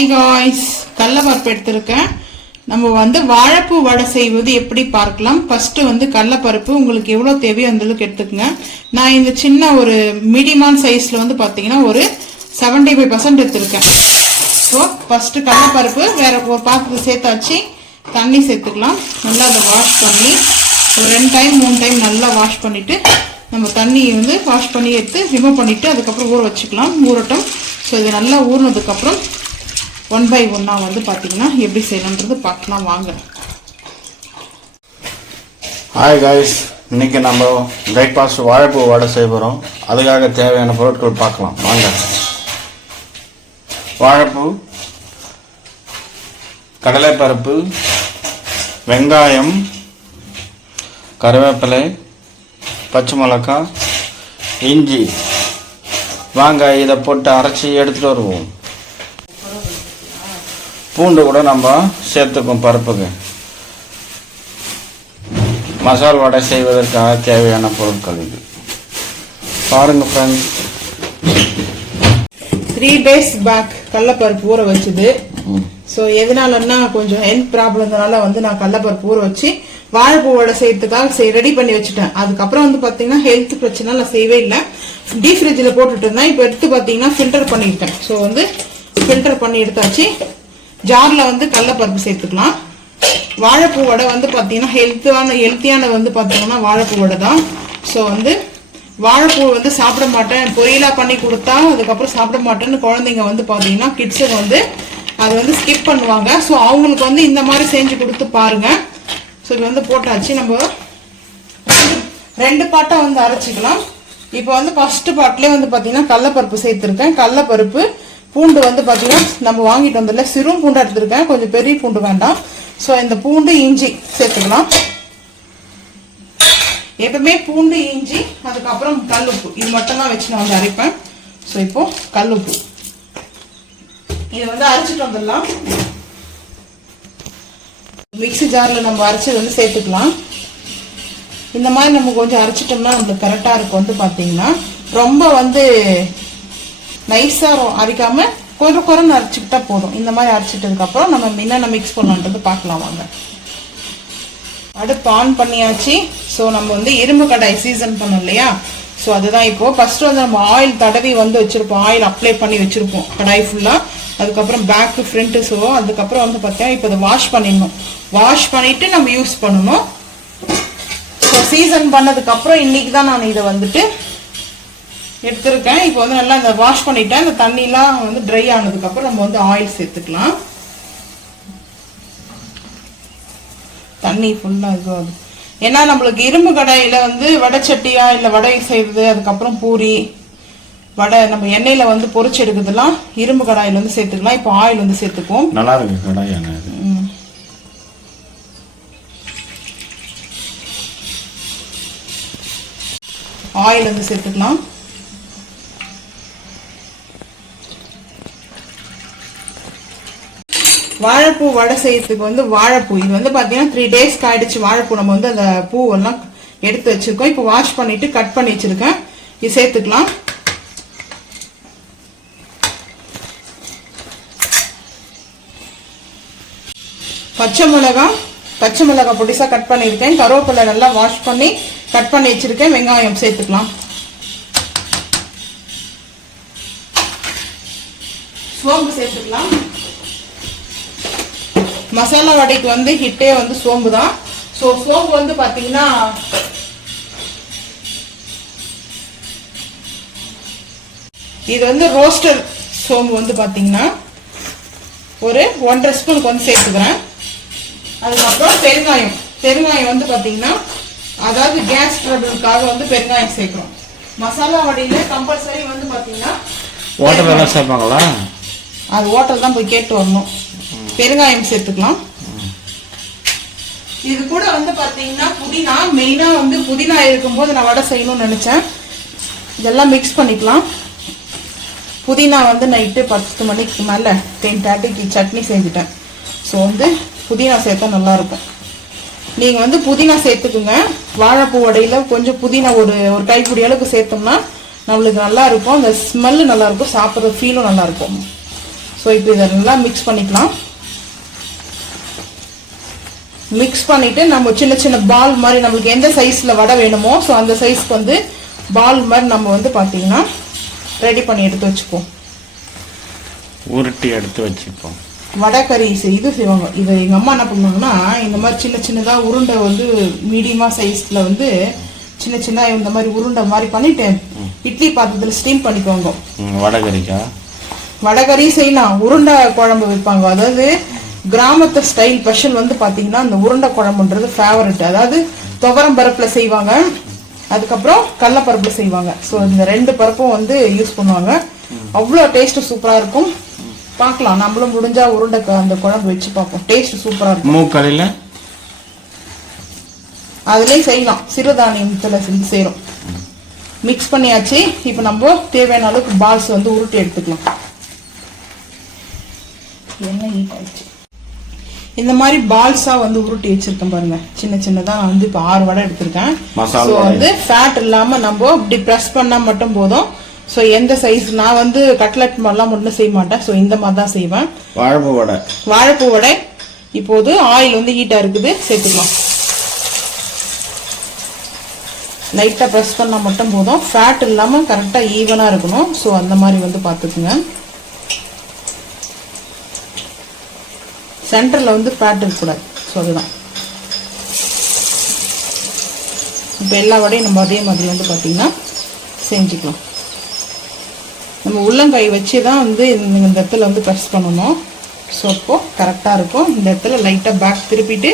High guys, கடலைப்பருப்பு எடுத்திருக்கேன். நம்ம வந்து வாழைப்பூ வடை செய்வது எப்படி பார்க்கலாம். ஃபர்ஸ்ட் வந்து கடலைப்பருப்பு உங்களுக்கு எவ்வளவு தேவையோ அந்த அளவுக்கு எடுத்துக்கங்க. நான் இந்த சின்ன ஒரு மீடியமான சைஸ்ல வந்து பாத்தீங்கன்னா ஒரு 75% எடுத்திருக்கேன். ஸோ ஃபர்ஸ்ட் கடலைப்பருப்பு வேற ஒரு பாத்திரத்தை சேர்த்தாச்சு. தண்ணி சேர்த்துக்கலாம். நல்லா அதை வாஷ் பண்ணி ஒரு 2 டைம் 3 டைம் நல்லா வாஷ் பண்ணிட்டு நம்ம தண்ணியை வந்து வாஷ் பண்ணி எடுத்து ரிமூவ் பண்ணிட்டு அதுக்கப்புறம் ஊற வச்சுக்கலாம். ஊறட்டும். ஸோ இது நல்லா ஊறினதுக்கப்புறம் 1 by 1 வந்து பார்த்தீங்கன்னா எப்படி செய்யணுன்றது பார்க்கலாம் வாங்க. ஹாய் காய்ஸ், இன்னைக்கு நம்ம பிரேக்ஃபாஸ்ட் வாழைப்பூ வடை செய்ய போகிறோம். அதுக்காக தேவையான பொருட்கள் பார்க்கலாம் வாங்க. வாழைப்பூ, கடலைப்பருப்பு, வெங்காயம், கருவேப்பிலை, பச்சை மிளகாய், இஞ்சி. வாங்க இதை போட்டு அரைச்சி எடுத்துகிட்டு வருவோம். பூண்டு கூட நம்ம சேர்த்துக்கும் பருப்புக்கு. மசால் வடை செய்வதற்காக தேவையான பொருட்கள் இது பாருங்க ஃப்ரெண்ட்ஸ். 3 days பேக் கடலைப்பருப்பு ஊற வச்சுது. ஸோ எதனாலன்னா கொஞ்சம் ஹெல்த் ப்ராப்ளம்னால வந்து நான் கடலைப்பருப்பு ஊற வச்சு வாழைப்பூ வடை செய்யறதுக்காக ரெடி பண்ணி வச்சுட்டேன். அதுக்கப்புறம் வந்து பாத்தீங்கன்னா ஹெல்த் பிரச்சனை நான் செய்யவே இல்லை. டீப் ஃப்ரிட்ஜில் போட்டுட்டு இருந்தேன். இப்போ எடுத்து பாத்தீங்கன்னா ஃபில்டர் பண்ணிட்டேன். ஸோ வந்து ஃபில்டர் பண்ணி எடுத்தாச்சு. ஜார்ல வந்து கடலைப்பருப்பு சேர்த்துக்கலாம். வாழைப்பூ வடை வந்து பாத்தீங்கன்னா ஹெல்த்தியான வந்து பாத்தீங்கன்னா வாழைப்பூ வடை தான். ஸோ வந்து வாழைப்பூ வந்து சாப்பிட மாட்டேன், பொரியலா பண்ணி கொடுத்தா அதுக்கப்புறம் சாப்பிட மாட்டேன்னு குழந்தைங்க வந்து பாத்தீங்கன்னா கிட்ஸுக்கு வந்து அது வந்து ஸ்கிப் பண்ணுவாங்க. ஸோ அவங்களுக்கு வந்து இந்த மாதிரி செஞ்சு கொடுத்து பாருங்க. ஸோ இது வந்து போட்டாச்சு. நம்ம 2 பாட்டா வந்து அரைச்சிக்கலாம். இப்போ வந்து ஃபர்ஸ்ட் பாட்லேயே வந்து பாத்தீங்கன்னா கடலைப்பருப்பு சேர்த்துருக்கேன். கடலைப்பருப்பு, பூண்டு வந்து பாத்தீங்கன்னா நம்ம வாங்கிட்டு வந்ததுல சிறும் பூண்டு எடுத்திருக்கேன், கொஞ்சம் பெரிய பூண்டு வேண்டாம். ஸோ இந்த பூண்டு இஞ்சி சேர்த்துக்கலாம். எப்பவுமே பூண்டு இஞ்சி அதுக்கப்புறம் கல்லுப்பு இது மட்டும் தான் வச்சு நான் வந்து அரைப்பேன். ஸோ இப்போ கல்லுப்பு இதை வந்து அரைச்சிட்டு வந்துடலாம். மிக்ஸி ஜார்ல நம்ம அரைச்சது வந்து சேர்த்துக்கலாம். இந்த மாதிரி நம்ம கொஞ்சம் அரைச்சிட்டோம்னா நம்மளுக்கு கரெக்டா இருக்கும். வந்து பாத்தீங்கன்னா ரொம்ப வந்து நைஸா அரைக்காம கொஞ்சம் குறைன்னு அரைச்சிக்கிட்டா போதும். இந்த மாதிரி அரைச்சிட்டதுக்கு அப்புறம் நம்ம என்னென்ன மிக்ஸ் பண்ணலான்றது பார்க்கலாம் வாங்க. அடுப்பு ஆன் பண்ணியாச்சு. ஸோ நம்ம வந்து இரும்பு கடாய் சீசன் பண்ணோம் இல்லையா. ஸோ அதுதான் இப்போ ஃபர்ஸ்ட் வந்து நம்ம ஆயில் தடவி வந்து வச்சிருப்போம், ஆயில் அப்ளை பண்ணி வச்சிருப்போம் கடாய் ஃபுல்லா. அதுக்கப்புறம் பேக்கு ஃப்ரண்ட். ஸோ அதுக்கப்புறம் வந்து பார்த்தீங்கன்னா இப்போ இதை வாஷ் பண்ணிடணும். வாஷ் பண்ணிட்டு நம்ம யூஸ் பண்ணணும். ஸோ சீசன் பண்ணதுக்கு அப்புறம் இன்னைக்கு தான் நான் இதை வந்துட்டு எடுத்திருக்கேன். இப்போ வந்து நல்லா இந்த வாஷ் பண்ணிட்டேன். இந்த தண்ணிலாம் வந்து ட்ரை ஆனதுக்கு அப்புறம் நம்ம வந்து ஆயில் சேர்த்துக்கலாம். தண்ணி ஃபுல்லா இதுவாகுது. ஏன்னா நம்மளுக்கு இரும்பு கடாயில வந்து வடை சட்டியா இல்ல வடை செய்யறது, அதுக்கப்புறம் பூரி வடை நம்ம எண்ணெயில வந்து பொரிச்சு எடுக்கிறதுலாம் இரும்பு கடாயில வந்து சேர்த்துக்கலாம். இப்போ ஆயில் வந்து சேர்த்துக்குவோம். நல்லா இருக்கு கடாய். ஆயில் வந்து சேர்த்துக்கலாம். வாழைப்பூ வடை செய்யறதுக்கு வந்து வாழைப்பூ இது வந்து பாத்தீங்கன்னா 3 days ஆயிடுச்சு. வாழைப்பூ நம்ம வந்து அந்த பூவெல்லாம் எடுத்து வச்சிருக்கோம். இப்போ வாஷ் பண்ணிட்டு கட் பண்ணி வச்சிருக்கேன். இது சேர்த்துக்கலாம். பச்சை மிளகாய் பொடிசா கட் பண்ணிருக்கேன். கருவேப்பிலை நல்லா வாஷ் பண்ணி கட் பண்ணி வச்சிருக்கேன். வெங்காயம் சேர்த்துக்கலாம். சோம்பு சேர்த்துக்கலாம். மசாலா வடைக்கு வந்து ஹிட்டே வந்து சோம்பு தான். ஸோ சோம்பு வந்து பாத்தீங்கன்னா இது வந்து ரோஸ்டர் சோம்பு வந்து பாத்தீங்கன்னா ஒரு 1.5 ஸ்பூனுக்கு வந்து சேர்த்துக்கிறேன். அதுக்கப்புறம் பெருங்காயம் வந்து பாத்தீங்கன்னா அதாவது கேஸ் ட்ரபிளுக்காக வந்து பெருங்காயம் சேர்க்கிறோம். மசாலா வடையில கம்பல்சரி வந்து பாத்தீங்கன்னா ஓட்டல் சேர்ப்பாங்களா? அது ஓட்டல் தான் போய் கேட்டு வரணும். பெருங்காயம் சேர்த்துக்கலாம். இது கூட வந்து பாத்தீங்கன்னா புதினா, மெயினா வந்து புதினா இருக்கும்போது நான் வடை செய்யணும்னு நினைச்சேன். இதெல்லாம் மிக்ஸ் பண்ணிக்கலாம். புதினா வந்து நைட்டு 10 மணிக்கு மேல 10:30க்கு சட்னி செஞ்சுட்டேன். ஸோ வந்து புதினா சேர்த்தா நல்லா இருக்கும். நீங்க வந்து புதினா சேர்த்துக்குங்க. வாழைப்பூ வடையில கொஞ்சம் புதினா ஒரு கைப்பிடி அளவுக்கு சேர்த்தோம்னா நம்மளுக்கு நல்லா இருக்கும். அந்த ஸ்மெல்லு நல்லா இருக்கும், சாப்பிட்ற ஃபீலும் நல்லா இருக்கும். ஸோ இப்போ இதை நல்லா மிக்ஸ் பண்ணிக்கலாம். மிக்ஸ் பண்ணிட்டு நம்ம சின்ன சின்ன பால் மாதிரி நம்மளுக்கு எந்த சைஸ்ல வடை வேணுமோ ஸோ அந்த சைஸ்க்கு வந்து பால் மாதிரி நம்ம வந்து பார்த்தீங்கன்னா ரெடி பண்ணி எடுத்து வச்சுப்போம். உருட்டி எடுத்து வச்சுப்போம். வடைக்கறி இது செய்வாங்க. இது எங்கள் அம்மா என்ன பண்ணுவாங்கன்னா இந்த மாதிரி சின்ன சின்னதாக உருண்டை வந்து மீடியமாக சைஸில் வந்து சின்ன சின்ன இந்த மாதிரி உருண்டை மாதிரி பண்ணிட்டு இட்லி பாத்திரத்தில் ஸ்டீம் பண்ணிக்குவாங்க. வடைக்கறிக்கா? வடைக்கறி செய்யலாம். உருண்டை குழம்பு வைப்பாங்க. அதாவது கிராமத்து ஸ்டைல் ஸ்பெஷல் வந்து பார்த்தீங்கன்னா இந்த உருண்டை குழம்புன்றது ஃபேவரட். அதாவது துவரம் பருப்பில் செய்வாங்க, அதுக்கப்புறம் கடலப்பருப்பில் செய்வாங்க. ஸோ இந்த 2 பருப்பும் வந்து யூஸ் பண்ணுவாங்க. அவ்வளோ டேஸ்ட் சூப்பராக இருக்கும். பார்க்கலாம், நம்மளும் முடிஞ்சா உருண்டை அந்த குழம்பு வச்சு பார்ப்போம். டேஸ்ட் சூப்பராக இருக்கும். மூக்கடையில் அதுலேயும் செய்யலாம். சிறுதானியத்தில் செஞ்சு செய்கிறோம். மிக்ஸ் பண்ணியாச்சு. இப்போ நம்ம தேவையான அளவுக்கு பால்ஸ் வந்து உருட்டி எடுத்துக்கலாம். எண்ணெய் ஹீட் ஆயிடுச்சு. இந்த மாதிரி பால்ஸா வந்து உருட்டி வச்சிருக்கேன் பாருங்க. சின்ன சின்னதா நான் வந்து இப்போ 6 வடை எடுத்திருக்கேன். ஸோ வந்து ஃபேட் இல்லாம நம்ம இப்படி ப்ரெஸ் பண்ணா மட்டும் போதும். ஸோ எந்த சைஸ் நான் வந்து கட்லெட் மாதிரிலாம் மட்டும் செய்ய மாட்டேன். ஸோ இந்த மாதிரி தான் செய்வேன். வாழைப்பூ வடை. இப்போது ஆயில் வந்து ஹீட்டா இருக்குது, சேர்த்துக்கலாம். லைட்டா ப்ரெஸ் பண்ணா மட்டும் போதும். ஃபேட் இல்லாம கரெக்டா ஈவனா இருக்கணும். ஸோ அந்த மாதிரி வந்து பார்த்துக்குங்க. சென்டரில் வந்து ஃபேட் இருக்கக்கூடாது. ஸோ அதுதான். இப்போ எல்லா வடையும் நம்ம அதே மாதிரி வந்து பார்த்திங்கன்னா செஞ்சுக்கலாம். நம்ம உள்ளங்கை வச்சு தான் வந்து இந்த இடத்துல வந்து ப்ரெஸ் பண்ணணும். ஸோ அப்போது கரெக்டாக இருக்கும். இந்த இடத்துல லைட்டாக பேக் திருப்பிட்டு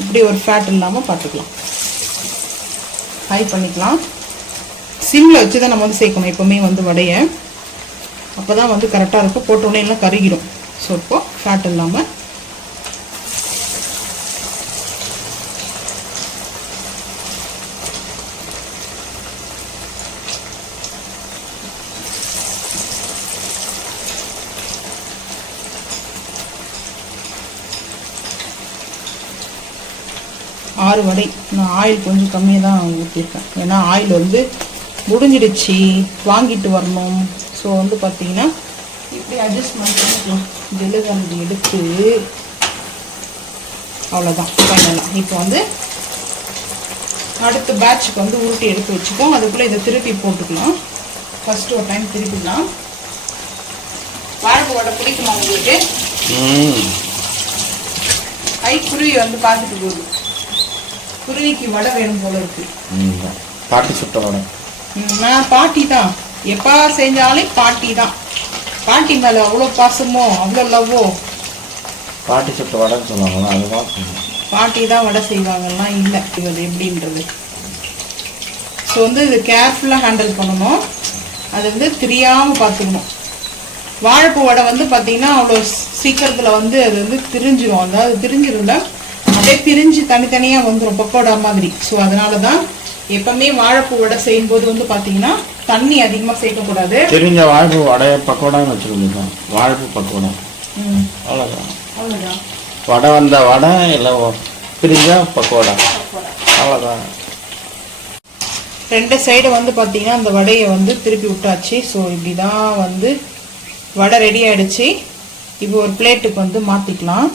இப்படி ஒரு ஃபேட் இல்லாமல் பார்த்துக்கலாம். ஹை பண்ணிக்கலாம். சிம்மில் வச்சு தான் நம்ம வந்து சேர்க்கணும் எப்போவுமே வந்து வடையை. அப்போ தான் வந்து கரெக்டாக இருக்கும். போட்டோன்னே எல்லாம் கருகிடும். ஸோ இப்போது ஃபேட் இல்லாமல் ஆறு வடை. நான் ஆயில் கொஞ்சம் கம்மியாக தான் ஊற்றிருக்கேன். ஏன்னா ஆயில் வந்து முடிஞ்சிடுச்சு, வாங்கிட்டு வரணும். ஸோ வந்து பார்த்தீங்கன்னா இப்படி அட்ஜஸ்ட்மெண்ட் பண்ணிக்கலாம். ஜெலுகண்டு எடுத்து அவ்வளோதான் ஃபைனலாக. இப்போ வந்து அடுத்த பேட்சுக்கு வந்து உருட்டி எடுத்து வச்சுப்போம். அதுக்குள்ளே இதை திருப்பி போட்டுக்கலாம். ஃபஸ்ட்டு ஒரு டைம் திருப்பிக்கலாம். வாழைப்பூ வடை பிடிக்குமா உங்களுக்கு? கை குருவி வந்து பார்த்துட்டு போகுது. குருவிக்கு வடை வேணும் போல இருக்கு. பாட்டி சுட்ட வடை. நான் பாட்டி தான், எப்போ செஞ்சாலும் பாட்டி தான். பாட்டி மேலே அவ்வளோ பாசமோ அவ்வளோ லவ்வோ. பாட்டி சுட்ட வடைன்னு சொல்லுவாங்களா? அதுதான் பாட்டி தான் வடை செய்வாங்கலாம். இல்லை இது எப்படின்றது. ஸோ வந்து இது கேர்ஃபுல்லாக ஹேண்டில் பண்ணணும். அது வந்து தெரியாமல் பார்த்துக்கணும். வாழைப்பூ வடை வந்து பார்த்தீங்கன்னா அவ்வளோ சீக்கிரத்தில் வந்து அது வந்து திரிஞ்சிடும். அதாவது திரிஞ்சிருந்தா அப்படியே பிரிஞ்சு தனித்தனியாக வந்துடும் பக்கோடா மாதிரி. ஸோ அதனால தான் எப்பவுமே வாழைப்பூ வடை செய்யும்போது வந்து பார்த்தீங்கன்னா தண்ணி அதிகமாக சேர்க்கக்கூடாது. தெரிஞ்ச வாழைப்பூ வடை பக்கோடான்னு வச்சுருக்கோம். வாழைப்பூ பக்கோடா அவ்வளோதான். அவ்வளோதான். வடை வந்த வடை இல்லை பிரிஞ்ச பக்கோடா அவ்வளோதான். 2 சைடு வந்து பார்த்தீங்கன்னா அந்த வடையை வந்து திருப்பி விட்டாச்சு. ஸோ இப்படி தான் வந்து வடை ரெடி ஆகிடுச்சு. இப்போ ஒரு பிளேட்டுக்கு வந்து மாற்றிக்கலாம்.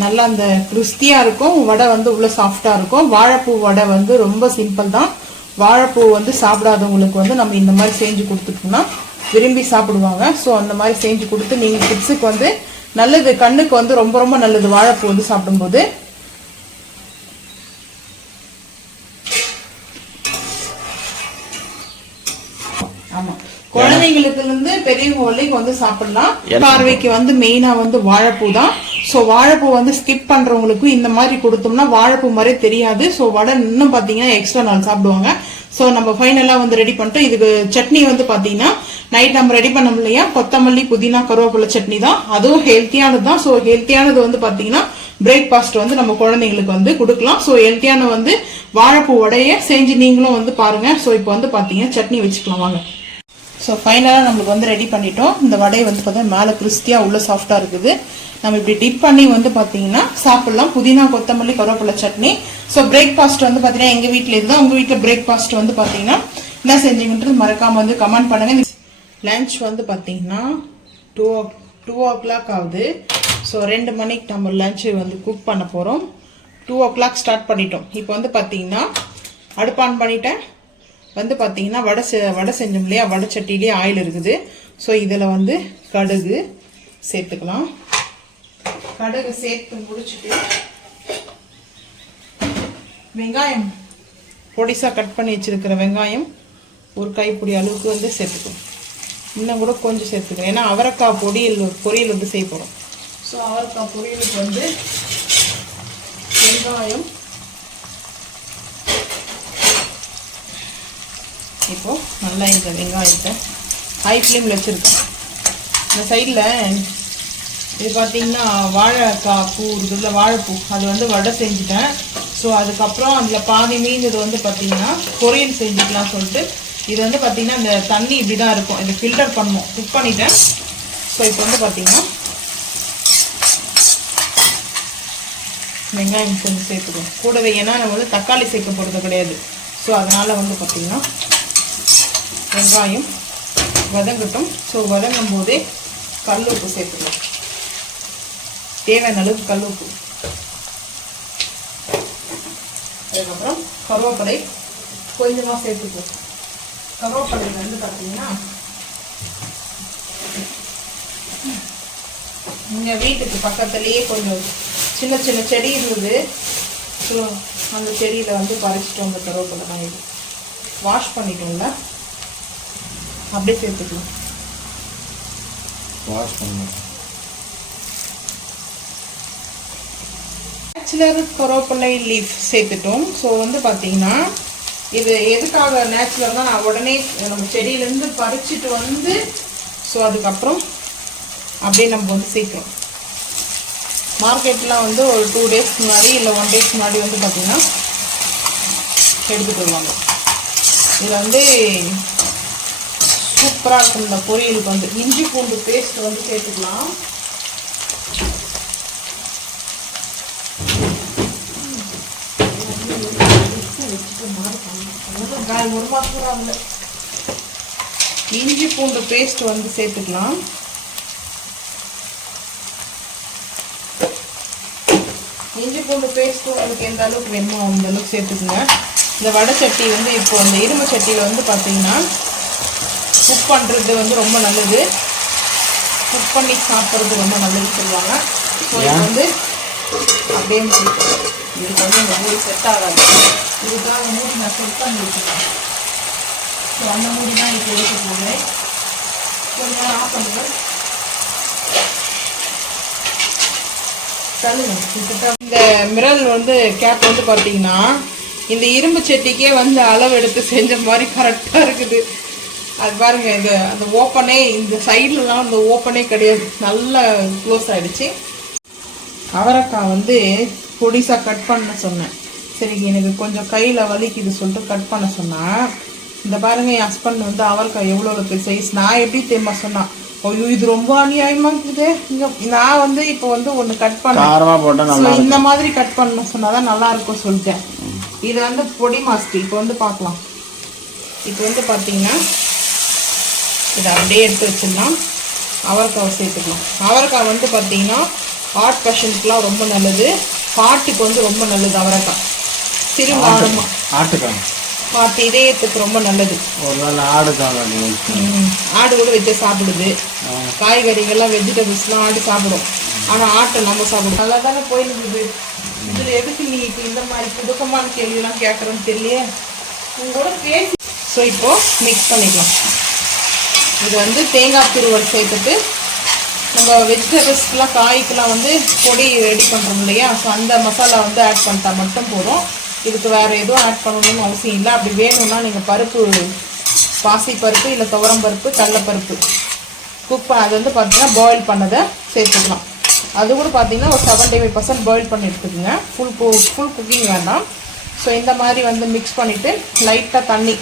நல்லா அந்த கிறிஸ்பியாக இருக்கும். வடை வந்து உள்ள சாஃப்டாக இருக்கும். வாழைப்பூ வடை வந்து ரொம்ப சிம்பிள் தான். வாழைப்பூ வந்து சாப்பிடாதவங்களுக்கு வந்து நம்ம இந்த மாதிரி செஞ்சு கொடுத்துட்டோம்னா விரும்பி சாப்பிடுவாங்க. ஸோ அந்த மாதிரி செஞ்சு கொடுத்து நீங்கள் கிட்ஸுக்கு வந்து நல்லது. கண்ணுக்கு வந்து ரொம்ப ரொம்ப நல்லது வாழைப்பூ வந்து சாப்பிடும்போது. ஆமாம், குழந்தைங்களுக்கு இருந்து பெரியவங்க வரைக்கும் வந்து சாப்பிடலாம். பார்வைக்கு வந்து மெயினா வந்து வாழைப்பூ தான். ஸோ வாழைப்பூ வந்து ஸ்கிப் பண்றவங்களுக்கு இந்த மாதிரி கொடுத்தோம்னா வாழைப்பூ மாதிரியே தெரியாது. ஸோ வடை இன்னும் பார்த்தீங்கன்னா எக்ஸ்ட்ரா நாள் சாப்பிடுவாங்க. ஸோ நம்ம ஃபைனலாக வந்து ரெடி பண்ணிட்டோம். இதுக்கு சட்னி வந்து பார்த்தீங்கன்னா நைட் நம்ம ரெடி பண்ணோம் இல்லையா, கொத்தமல்லி புதினா கருவேப்பிலை சட்னி தான். அதுவும் ஹெல்த்தியானது தான். ஸோ ஹெல்த்தியானது வந்து பார்த்தீங்கன்னா பிரேக்ஃபாஸ்ட் வந்து நம்ம குழந்தைங்களுக்கு வந்து கொடுக்கலாம். ஸோ ஹெல்த்தியான வந்து வாழைப்பூ வடையை செஞ்சு நீங்களும் வந்து பாருங்க. ஸோ இப்போ வந்து பார்த்தீங்கன்னா சட்னி வச்சுக்கலாம் வாங்க. ஸோ ஃபைனலாக நம்மளுக்கு வந்து ரெடி பண்ணிட்டோம். இந்த வடையை வந்து பார்த்தா மேலே கிறிஸ்பியாக உள்ள சாஃப்டாக இருக்குது. நம்ம இப்படி டிப் பண்ணி வந்து பார்த்தீங்கன்னா சாப்பிடலாம். புதினா கொத்தமல்லி கருவேப்பிலை சட்னி. ஸோ பிரேக்ஃபாஸ்ட் வந்து பார்த்தீங்கன்னா எங்கள் வீட்டில் இதுதான். உங்கள் வீட்டில் பிரேக்ஃபாஸ்ட் வந்து பார்த்தீங்கன்னா என்ன செஞ்சீங்கன்றது மறக்காமல் வந்து கமெண்ட் பண்ணுங்க. லன்ச் வந்து பார்த்தீங்கன்னா 2 o'clock ஆகுது. ஸோ 2 மணிக்கு நம்ம லஞ்சு வந்து குக் பண்ண போகிறோம். 2 o'clock ஸ்டார்ட் பண்ணிட்டோம். இப்போ வந்து பார்த்தீங்கன்னா அடுப்பு ஆன் பண்ணிட்டேன். வந்து பார்த்தீங்கன்னா வடை செஞ்சோம் இல்லையா, வடை சட்டிலேயே ஆயில் இருக்குது. ஸோ இதில் வந்து கடுகு சேர்த்துக்கலாம். கடுகு சேர்த்து முடிச்சுட்டு வெங்காயம் பொடிசாக கட் பண்ணி வச்சிருக்கிற வெங்காயம் ஒரு கைப்பிடி அளவுக்கு வந்து சேர்த்துக்கணும். இன்னும் கூட கொஞ்சம் சேர்த்துக்கணும், ஏன்னா அவரைக்காய் பொரியல் வந்து செய்ய போகிறோம். ஸோ அவரைக்காய் பொரியலுக்கு வந்து வெங்காயம் இப்போ நல்லா இந்த வெங்காயத்தை ஹை ஃப்ளேமில் வச்சுருக்கேன். இந்த சைடில் இது பார்த்தீங்கன்னா வாழைக்காய் பூ இருக்குதுல, வாழைப்பூ அது வந்து வடை செஞ்சுட்டேன். ஸோ அதுக்கப்புறம் அதில் பாதி மீந்தது வந்து பார்த்தீங்கன்னா பொரியல் செஞ்சுக்கலாம் சொல்லிட்டு இது வந்து பார்த்தீங்கன்னா இந்த தண்ணி இப்படி தான் இருக்கும், இதை ஃபில்டர் பண்ணணும். குக் பண்ணிட்டேன். ஸோ இப்போ வந்து பார்த்தீங்கன்னா வெங்காயம் கொஞ்சம் சேர்த்துக்கணும் கூடவே, ஏன்னா நம்ம வந்து தக்காளி சேர்க்க போகிறது கிடையாது. ஸோ அதனால் வந்து பார்த்தீங்கன்னா வெங்காயம் வதங்கட்டும். ஸோ வதங்கும் போதே கல் உப்பு சேர்த்துக்கலாம், தேவையான அளவுக்கு கல் உப்பு. அதுக்கப்புறம் கருவேப்பிலை கொஞ்சமாக சேர்த்துக்குவோம். கருவேப்பிலை வந்து பார்த்தீங்கன்னா எங்கள் வீட்டுக்கு பக்கத்துலேயே கொஞ்சம் சின்ன சின்ன செடி இருந்தது. ஸோ அந்த செடியில் வந்து பறிச்சிட்டோம். அந்த கருவேப்பிலை நான் இது வாஷ் பண்ணிட்டோம்ல, அப்படியே சேர்த்துக்கலாம். வாஷ் பண்ணணும். நேச்சுரல் கருவேப்பிலை லீஃப் சேர்த்துட்டோம். ஸோ வந்து பார்த்தீங்கன்னா இது எதுக்காக நேச்சுரல்னா, நான் உடனே நம்ம செடியிலேருந்து பறிச்சுட்டு வந்து ஸோ அதுக்கப்புறம் அப்படியே நம்ம வந்து சேர்க்குறோம். மார்க்கெட்லாம் வந்து ஒரு 2 days முன்னாடி இல்லை 1 day முன்னாடி வந்து பார்த்தீங்கன்னா எடுத்துகிட்டு வருவாங்க. இதில் வந்து சூப்பராக இருக்கும். இந்த பொரியலுக்கு வந்து இஞ்சி பூண்டு பேஸ்ட் வந்து சேர்த்துக்கலாம். ஒரு மாதம் ஆகல. இஞ்சி பூண்டு பேஸ்ட் வந்து சேர்த்துக்கலாம். இஞ்சி பூண்டு பேஸ்ட் உங்களுக்கு எந்த அளவுக்கு வேணுமோ அந்த அளவுக்கு சேர்த்துக்குங்க. இந்த வடை சட்டி வந்து இப்போ அந்த இரும்பு சட்டியில் வந்து பார்த்தீங்கன்னா குக் பண்ணுறது வந்து ரொம்ப நல்லது. குக் பண்ணி சாப்பிட்றது ரொம்ப நல்லதுன்னு சொல்லுவாங்க. ஸோ இது வந்து அப்படியே இதுக்கு வந்து இந்த மூடி செட் ஆகாது. இதுக்காக மூடி நான் செட் பண்ணி வச்சுருக்கேன். ஸோ அந்த மூடி தான் இப்போ எடுக்க போகிறேன். கொஞ்சம் நேரம் ஆஃப் பண்ணுங்கள். இந்த மிரல் வந்து கேப் வந்து பார்த்தீங்கன்னா இந்த இரும்பு சட்டிக்கே வந்து அளவு எடுத்து செஞ்ச மாதிரி கரெக்டாக இருக்குது. அது பாருங்க, இது அந்த ஓப்பனே இந்த சைட்லலாம் அந்த ஓப்பனே கிடையாது, நல்லா க்ளோஸ் ஆகிடுச்சு. அவரைக்காய் வந்து பொடிசாக கட் பண்ண சொன்னேன். சரி எனக்கு கொஞ்சம் கையில் வலிக்குது சொல்லிட்டு கட் பண்ண சொன்னேன். இந்த பாருங்க, என் ஹஸ்பண்ட் வந்து அவரைக்காய் எவ்வளோ சைஸ் நான் எப்படி தெரியுமா சொன்னான், ஐயோ இது ரொம்ப அநியாயமா இருக்குது. இங்கே நான் வந்து இப்போ வந்து ஒன்று கட் பண்ணேன், இந்த மாதிரி கட் பண்ண சொன்னாதான் நல்லா இருக்கும் சொல்லிட்டேன். இது வந்து பொடி மாஸ்க்கு. இப்போ வந்து பார்க்கலாம். இப்போ வந்து பார்த்தீங்கன்னா இதை அப்படியே எடுத்து வச்சிடலாம். அவரைக்காவை சேர்த்துக்கலாம். அவரைக்காய் வந்து பார்த்தீங்கன்னா ஹார்ட் பேஷண்ட்க்குலாம் ரொம்ப நல்லது, ஹார்ட்டுக்கு வந்து ரொம்ப நல்லது. அவரைக்காய் சிறுமானமா ஹார்ட் இதயத்துக்கு ரொம்ப நல்லது. ஆடு கூட வச்சு சாப்பிடுது. காய்கறிகள்லாம் வெஜிடபிள்ஸ்லாம் ஆடு சாப்பிடும். ஆனால் ஆட்டை நம்ம சாப்பிடும். நல்லா தானே போயிருக்குது. இதில் எதுக்கு நீ இப்போ இந்த மாதிரி புதுக்கமான கேள்வியெல்லாம் கேட்குறேன்னு தெரியலையே உங்களோட பேசி. ஸோ இப்போது மிக்ஸ் பண்ணிக்கலாம். இது வந்து தேங்காய் துருவல் சேர்த்துட்டு நம்ம வெஜிடபிள்ஸ்க்கெலாம் காய்க்கெலாம் வந்து பொடி ரெடி பண்ணுறோம் இல்லையா, ஸோ அந்த மசாலா வந்து ஆட் பண்ணிட்டா மட்டும் போதும். இதுக்கு வேறு எதுவும் ஆட் பண்ணணும்னு அவசியம் இல்லை. அப்படி வேணும்னா நீங்கள் பருப்பு, பாசி பருப்பு இல்லை துவரம் பருப்பு, கடலைப்பருப்பு அது வந்து பார்த்தீங்கன்னா பாயில் பண்ணதை சேர்த்துக்கலாம். அது கூட பார்த்தீங்கன்னா ஒரு 75% பாயில் பண்ணி எடுத்துக்கோங்க. ஃபுல் குக்கிங் வேண்டாம். ஸோ இந்த மாதிரி வந்து மிக்ஸ் பண்ணிவிட்டு லைட்டாக தண்ணி,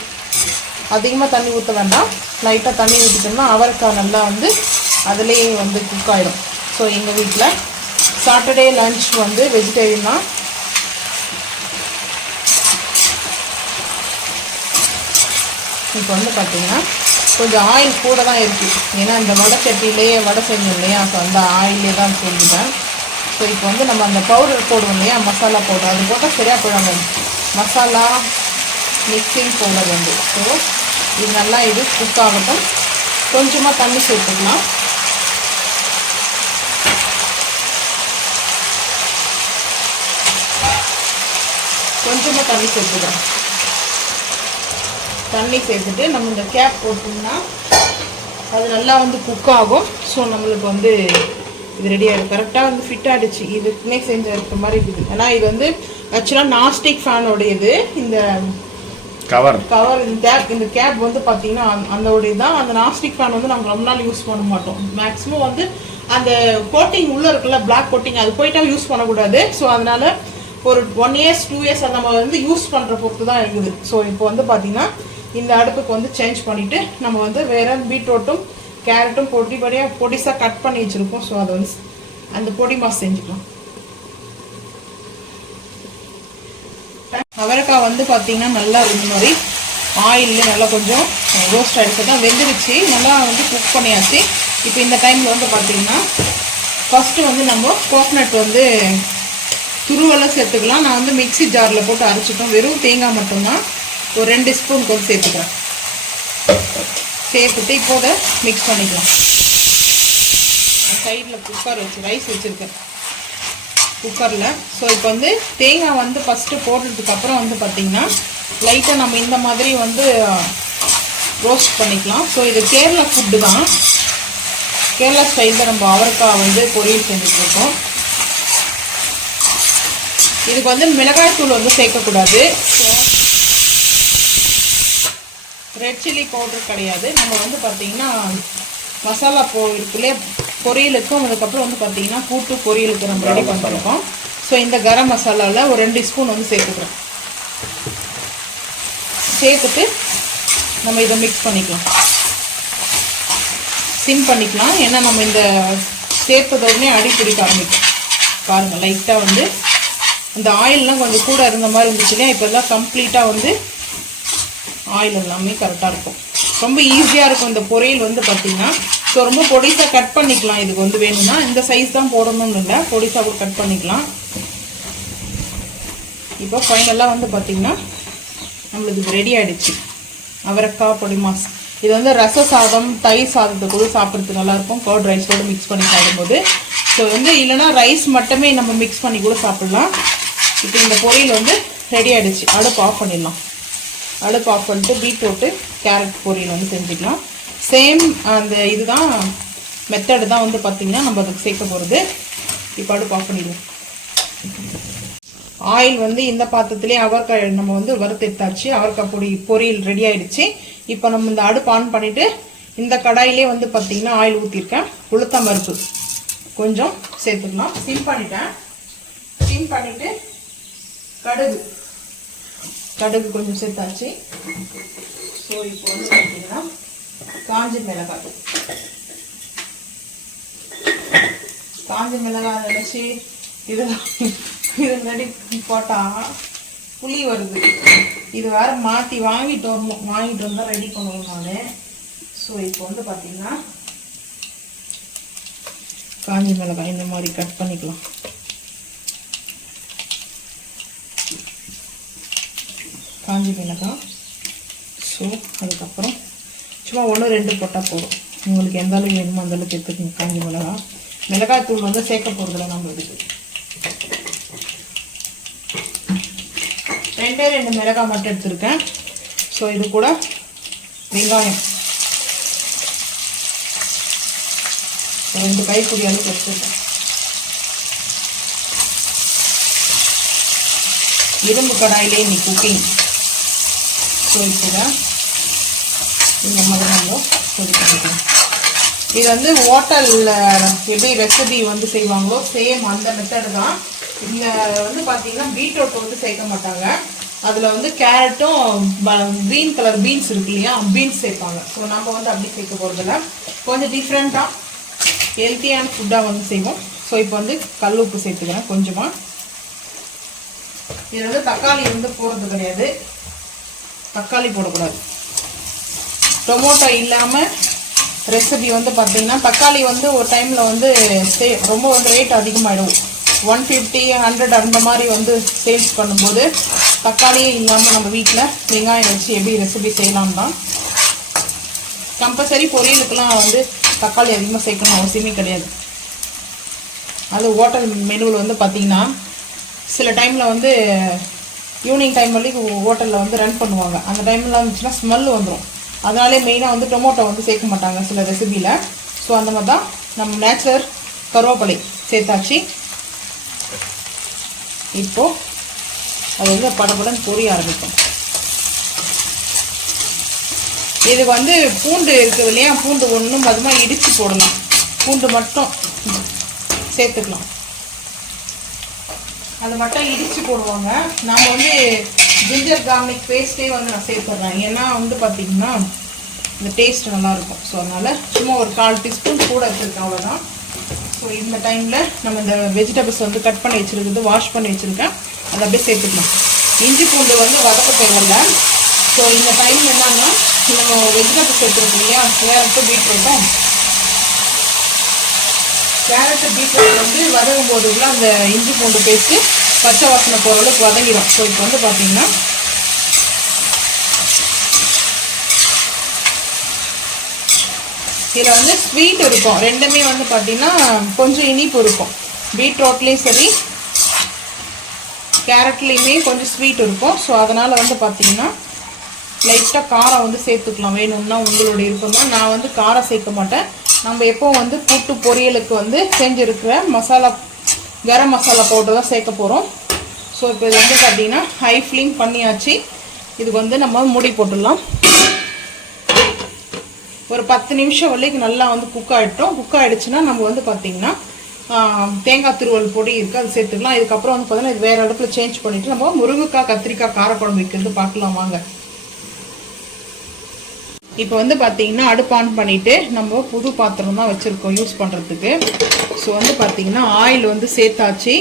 அதிகமாக தண்ணி ஊற்ற வேண்டாம், லைட்டாக தண்ணி ஊற்றிட்டோம்னா அவரைக்காய் நல்லா வந்து அதிலே வந்து குக் ஆகிடும். ஸோ எங்கள் வீட்டில் சாட்டர்டே லஞ்ச் வந்து வெஜிடேரியன் தான். இப்போ வந்து பார்த்தீங்கன்னா கொஞ்சம் ஆயில் கூட தான் இருக்குது, ஏன்னா இந்த வடை சட்டிலேயே வடை செஞ்சோம் இல்லையா, ஸோ அந்த ஆயிலே தான் செஞ்சுட்டேன். ஸோ இப்போ வந்து நம்ம அந்த பவுடர் போடுவோம் இல்லையா, மசாலா பவுடர், அது போட்டால் சரியாக போயிடாங்க. மசாலா மிக்சிங் பவுடர் வந்து, ஸோ இது நல்லா இது குக் ஆகட்டும். கொஞ்சமாக தண்ணி சேர்த்துக்கலாம். கொஞ்சமாக தண்ணி சேர்த்துக்கலாம். தண்ணி சேர்த்துட்டு நம்ம இந்த கேப் போட்டோம்னா அது நல்லா வந்து குக் ஆகும். ஸோ நம்மளுக்கு வந்து இது ரெடி ஆகிடும். கரெக்டாக வந்து ஃபிட் ஆகிடுச்சு. இதுக்குமே செஞ்ச இருக்க மாதிரி இருக்குது. ஏன்னா இது வந்து ஆக்சுவலாக நாஸ்டிக் ஃபேனோடையது. இந்த கவர் இந்த கேப் வந்து பார்த்தீங்கன்னா அந்தோடைய தான். அந்த நாஸ்டிக் ஃபேன் வந்து நாங்கள் ரொம்ப நாள் யூஸ் பண்ண மாட்டோம். மேக்ஸிமம் வந்து அந்த கோட்டிங் உள்ளே இருக்குல்ல, பிளாக் கோட்டிங், அது போயிட்டா யூஸ் பண்ணக்கூடாது. ஸோ அதனால் ஒரு 1 years 2 years அதை நம்ம வந்து யூஸ் பண்ணுற பொறுத்து தான் இருக்குது. ஸோ இப்போ வந்து பார்த்தீங்கன்னா இந்த அடுப்புக்கு வந்து சேஞ்ச் பண்ணிவிட்டு நம்ம வந்து வேறு பீட்ரூட்டும் கேரட்டும் பொடிசாக கட் பண்ணி வச்சுருக்கோம். ஸோ அதை வந்து அந்த பொடி மாஸ் செஞ்சுக்கலாம். அவரைக்காய் வந்து பார்த்தீங்கன்னா நல்லா இந்த மாதிரி ஆயிலில் நல்லா கொஞ்சம் ரோஸ்ட் ஆகிடுச்சு தான், வெந்துருச்சு, நல்லா வந்து குக் பண்ணியாச்சு. இப்போ இந்த டைமில் வந்து பார்த்தீங்கன்னா ஃபஸ்ட்டு வந்து நம்ம கோகனட் வந்து துருவெல்லாம் சேர்த்துக்கலாம். நான் வந்து மிக்சி ஜாரில் போட்டு அரைச்சிட்டோம். வெறும் தேங்காய் மட்டும்தான் ஒரு 2 ஸ்பூன் கொஞ்சம் சேர்த்துக்கிறேன். சேர்த்துட்டு இப்போ அதை மிக்ஸ் பண்ணிக்கலாம். சைடில் குக்கர் வச்சு ரைஸ் வச்சுருக்கேன் குக்கரில். ஸோ இப்போ வந்து தேங்காய் வந்து ஃபஸ்ட்டு போடுறதுக்கப்புறம் வந்து பார்த்திங்கன்னா லைட்டாக நம்ம இந்த மாதிரி வந்து ரோஸ்ட் பண்ணிக்கலாம். ஸோ இது கேரளா ஃபுட்டு தான். கேரளா ஸ்டைலில் நம்ம அவரைக்காய் வந்து பொரியல் செஞ்சுட்ருக்கோம். இதுக்கு வந்து மிளகாய் தூள் வந்து சேர்க்கக்கூடாது. ரெட் சில்லி பவுடர் கிடையாது. நம்ம வந்து பார்த்திங்கன்னா மசாலா இருக்குல்லையே பொரியலுக்கும், அதுக்கப்புறம் வந்து பார்த்திங்கன்னா கூட்டு பொரியலுக்கு நம்ம ரெடி பண்ணிருக்கோம். ஸோ இந்த கரம் மசாலாவில் ஒரு 2 ஸ்பூன் வந்து சேர்த்துக்கிறோம். சேர்த்துட்டு நம்ம இதை மிக்ஸ் பண்ணிக்கலாம். சிம் பண்ணிக்கலாம். ஏன்னா நம்ம இந்த சேர்த்ததோடனே அடி பிடிக்க ஆரம்பிக்கும். பாருங்கள், லைட்டாக வந்து இந்த ஆயிலெலாம் கொஞ்சம் கூட இருந்த மாதிரி இருந்துச்சு இல்லையா, இப்போ எல்லாம் கம்ப்ளீட்டாக வந்து ஆயில் எல்லாமே கரெக்டாக இருக்கும். ரொம்ப ஈஸியாக இருக்கும் இந்த பொரியல் வந்து பார்த்திங்கன்னா. ஸோ ரொம்ப பொடிசாக கட் பண்ணிக்கலாம். இதுக்கு வந்து வேணும்னா இந்த சைஸ் தான் போடணும்னு இல்லை, பொடிசாக கூட கட் பண்ணிக்கலாம். இப்போ ஃபைனலாக வந்து பார்த்திங்கன்னா நம்மளுக்கு ரெடி ஆகிடுச்சு அவரைக்காய் பொடி மாஸ். இது வந்து ரச சாதம், தயிர் சாதத்தை கூட சாப்பிட்றதுக்கு நல்லாயிருக்கும், கர்ட் ரைஸோடு மிக்ஸ் பண்ணி சாப்பிடும்போது. ஸோ வந்து இல்லைனா ரைஸ் மட்டுமே நம்ம மிக்ஸ் பண்ணி கூட சாப்பிட்லாம். இப்போ இந்த பொரியல் வந்து ரெடி ஆகிடுச்சு. அடுப்பு ஆஃப் பண்ணிடலாம். அடுப்பு ஆஃப் பண்ணிட்டு பீட்ரூட்டு கேரட் பொரியல் வந்து செஞ்சுக்கலாம். சேம் அந்த இதுதான் மெத்தடு தான் வந்து பார்த்திங்கன்னா நம்ம அதுக்கு சேர்க்க போகிறது. இப்போ அடுப்பு ஆஃப் பண்ணிடுவோம். ஆயில் வந்து இந்த பாத்திரத்துலேயே அவரைக்காய் நம்ம வந்து வறுத்து எடுத்தாச்சு. அவரைக்காய் பொரியல் ரெடி ஆகிடுச்சு. இப்போ நம்ம இந்த அடுப்பு ஆன் பண்ணிவிட்டு இந்த கடாயிலே வந்து பார்த்திங்கன்னா ஆயில் ஊற்றிருக்கேன். உளுத்தம் பருப்பு கொஞ்சம் சேர்த்துக்கலாம். சிம் பண்ணிட்டேன். சிம் பண்ணிவிட்டு கடுகு கொஞ்சம் சேர்த்தாச்சு. ஸோ இப்போ வந்து பார்த்தீங்கன்னா காஞ்ச மிளகாய் நினச்சி இதெல்லாம் இது முன்னாடி போட்டால் புளி வருது. இது வேறு மாற்றி வாங்கிட்டு வந்தால் ரெடி பண்ணுவோம் நான். ஸோ இப்போ வந்து பார்த்தீங்கன்னா காஞ்ச மிளகாய் இந்த மாதிரி கட் பண்ணிக்கலாம். காஞ்சி மிளகாய். ஸோ அதுக்கப்புறம் சும்மா 1-2 போட்டால் போதும். உங்களுக்கு எந்த அளவுக்கு வேணுமோ அந்த அளவுக்கு எடுத்துக்கணும். காஞ்சி மிளகாய் தூள் வந்து சேர்க்க போகிறதில்ல நம்ம இதுக்கு. 2 மிளகாய் மட்டும் எடுத்துருக்கேன். ஸோ இது கூட வெங்காயம் 2 கைப்பிடி அளவுக்கு எடுத்துருக்கேன். இரும்பு கடாயிலே இன்னைக்கு குக்கிங். ஸோ இப்போ இந்த மாதிரி நம்ம பண்ணிக்கலாம். இது வந்து ஹோட்டலில் எப்படி ரெசிபி வந்து செய்வாங்களோ சேம் அந்த மெத்தடு தான். இங்கே வந்து பார்த்தீங்கன்னா பீட்ரூட் வந்து சேர்க்க மாட்டாங்க. அதில் வந்து கேரட்டும் க்ரீன் கலர் பீன்ஸ் இருக்கு இல்லையா, பீன்ஸ் சேர்ப்பாங்க. ஸோ நம்ம வந்து அப்படி சேர்க்க போகிறதில்ல. கொஞ்சம் டிஃப்ரெண்ட்டாக ஹெல்த்தியான ஃபுட்டாக வந்து செய்வோம். ஸோ இப்போ வந்து கல் உப்பு சேர்த்துக்கிறேன் கொஞ்சமாக. இது வந்து தக்காளி வந்து போடுறது கிடையாது, தக்காளி போடக்கூடாது. டொமேட்டோ இல்லாமல் ரெசிபி வந்து பார்த்தீங்கன்னா தக்காளி வந்து ஒரு டைமில் வந்து ரொம்ப வந்து ரேட் அதிகமாகிடும். 150, 100 அந்த மாதிரி வந்து சேல்ஸ் பண்ணும்போது தக்காளியே இல்லாமல் நம்ம வீட்டில் வெங்காயம் வச்சு எப்படி ரெசிபி செய்யலாம் தான். கம்பல்சரி பொரியலுக்கெல்லாம் வந்து தக்காளி அதிகமாக சேர்க்கணும் அவசியமே கிடையாது. அது ஹோட்டல் மெனுவில் வந்து பார்த்திங்கன்னா சில டைமில் வந்து ஈவினிங் டைம் வரைக்கும் ஹோட்டலில் வந்து ரன் பண்ணுவாங்க. அந்த டைமில் இருந்துச்சுன்னா ஸ்மெல் வந்துடும். அதனாலே மெயினாக வந்து டொமேட்டோ வந்து சேர்க்க மாட்டாங்க சில ரெசிபியில். ஸோ அந்த மாதிரி தான் நம்ம நேச்சுரல் கருவேப்பிலை சேர்த்தாச்சு. இப்போது அது வந்து படப்படன்னு பொரிய ஆரம்பிக்கும். இது வந்து பூண்டு இருக்குது இல்லையா, பூண்டு ஒன்றும் அதுமாக இடித்து போடலாம். பூண்டு மட்டும் சேர்த்துக்கலாம், அது மட்டும் இடித்து போடுவாங்க. நாம் வந்து ஜிஞ்சர் கார்லிக் பேஸ்ட்டே வந்து நான் சேர்த்துட்றேன். ஏன்னா வந்து பார்த்திங்கன்னா இந்த டேஸ்ட் நல்லாயிருக்கும். ஸோ அதனால் சும்மா ஒரு 1/4 டீஸ்பூன் கூட வச்சுருக்கேன், அவ்வளோதான். ஸோ இந்த டைமில் நம்ம இந்த வெஜிடபிள்ஸ் வந்து கட் பண்ணி வச்சுருக்குது, வாஷ் பண்ணி வச்சுருக்கேன், அதை அப்படியே சேர்த்துக்கலாம். இஞ்சி பூண்டு வந்து வதக்க தேவையில்லை. ஸோ இந்த டைம் என்னன்னா நம்ம வெஜிடபிள்ஸ் சேர்த்துருக்கோம் இல்லையா, கேரட்டு பீட்ரூட் வந்து வதங்கும் போதுக்குள்ள அந்த இஞ்சி பூண்டு பேஸ்ட்டு பச்சை வாசனை போகிற அளவுக்கு வதங்கிடும். ஸோ இப்போ வந்து பார்த்தீங்கன்னா இதில் வந்து ஸ்வீட் இருக்கும், ரெண்டுமே வந்து பார்த்திங்கன்னா கொஞ்சம் இனிப்பு இருக்கும். பீட்ரூட்லேயும் சரி கேரட்லேயுமே கொஞ்சம் ஸ்வீட் இருக்கும். ஸோ அதனால் வந்து பார்த்திங்கன்னா லைட்டாக காரம் வந்து சேர்த்துக்கலாம், வேணும்னா உங்களுடைய விருப்பம் தான். நான் வந்து காரம் சேர்க்க மாட்டேன். நம்ம எப்போ வந்து கூட்டு பொரியலுக்கு வந்து செஞ்சுருக்கிற மசாலா கரம் மசாலா பவுடர் தான் சேர்க்க போகிறோம். ஸோ இப்போ இது வந்து பார்த்திங்கன்னா ஹை ஃப்ளேம் பண்ணியாச்சு. இதுக்கு வந்து நம்ம மூடி போட்டுடலாம். ஒரு 10 நிமிஷம் வரைக்கும் நல்லா வந்து குக் ஆகிட்டோம். குக் ஆகிடுச்சுன்னா நம்ம வந்து பார்த்திங்கன்னா தேங்காய் துருவல் பொடி இருக்குது, அது சேர்த்துக்கலாம். இதுக்கப்புறம் வந்து பார்த்தீங்கன்னா இது வேறு இடத்துல சேஞ்ச் பண்ணிவிட்டு நம்ம முருங்கைக்காய் கத்திரிக்காய் காரக்குழம்பு வைக்கிறது பார்க்கலாம் வாங்க. இப்போ வந்து பார்த்திங்கன்னா அடுப்பு ஆன் பண்ணிவிட்டு நம்ம புது பாத்திரம் தான் வச்சுருக்கோம் யூஸ் பண்ணுறதுக்கு. ஸோ வந்து பார்த்திங்கன்னா ஆயில் வந்து சேர்த்தாச்சு.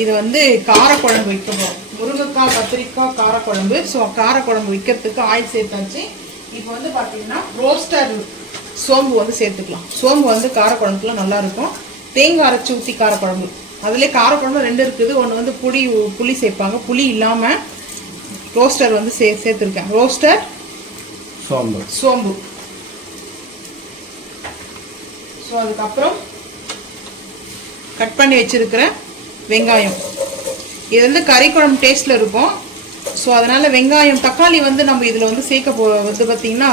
இது வந்து காரக்குழம்பு வைக்க போகிறோம், முருங்கைக்காய் கத்திரிக்காய் காரக்குழம்பு. ஸோ காரக்குழம்பு வைக்கிறதுக்கு ஆயில் சேர்த்தாச்சு. இப்போ வந்து பார்த்திங்கன்னா ரோஸ்டர் சோம்பு வந்து சேர்த்துக்கலாம். சோம்பு வந்து காரக்குழம்புக்குலாம் நல்லாயிருக்கும். தேங்காய் அரைச்சி ஊற்றி காரக்குழம்பு, அதுலேயே காரக்குழம்பு 2 இருக்குது. ஒன்று வந்து புளி சேர்ப்பாங்க, புளி இல்லாமல் ரோஸ்டர் வந்து சேர்த்துருக்கேன். ரோஸ்டர் சோம்பு. ஸோ அதுக்கப்புறம் கட் பண்ணி வச்சிருக்கிற வெங்காயம். இது வந்து கறி குழம்பு டேஸ்ட்டில் இருக்கும். ஸோ அதனால் வெங்காயம் தக்காளி வந்து நம்ம இதில் வந்து சேர்க்க வந்து பார்த்திங்கன்னா